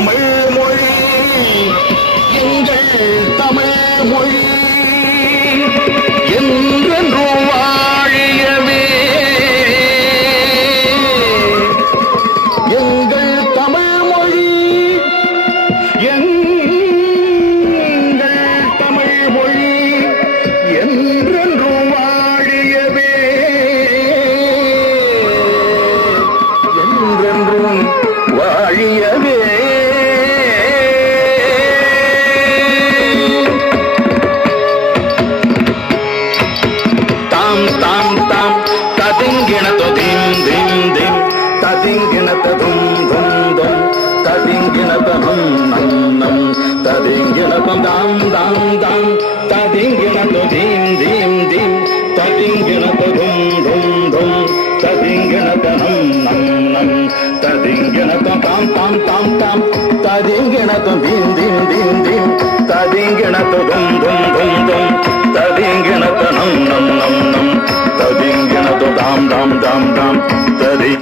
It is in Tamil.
தமிழ் மொழி எங்கள் தமிழ் மொழி என்றென்றும் வாழியவே எங்கள் தமிழ் மொழி எங்கள் தமிழ் மொழி என்றென்றும் வாழியவே என்றென்றும் வாழியவே தாம் தாம் தாம் ததிங்கிணதோ திம் திம் திம் ததிங்கிணததும் தும் தும் ததிங்கிணததும் நம் நம் ததிங்கிணதம் தாம் தாம் தாம் ததிங்கிணதோ திம் திம் திம் ததிங்கிணததும் தும் தும் ததிங்கிணதனம் நம் நம் ததிங்கிணதம் தாம் தாம் தாம் தாம் ததிங்கிணதம் திம் திம் திம் திம் ததிங்கிணததும் தும் தும் தும் ததிங்கிணதனம் நம் நம் நம் ததிங்கிணதோ தாம் தாம் தாம் தாம் ததி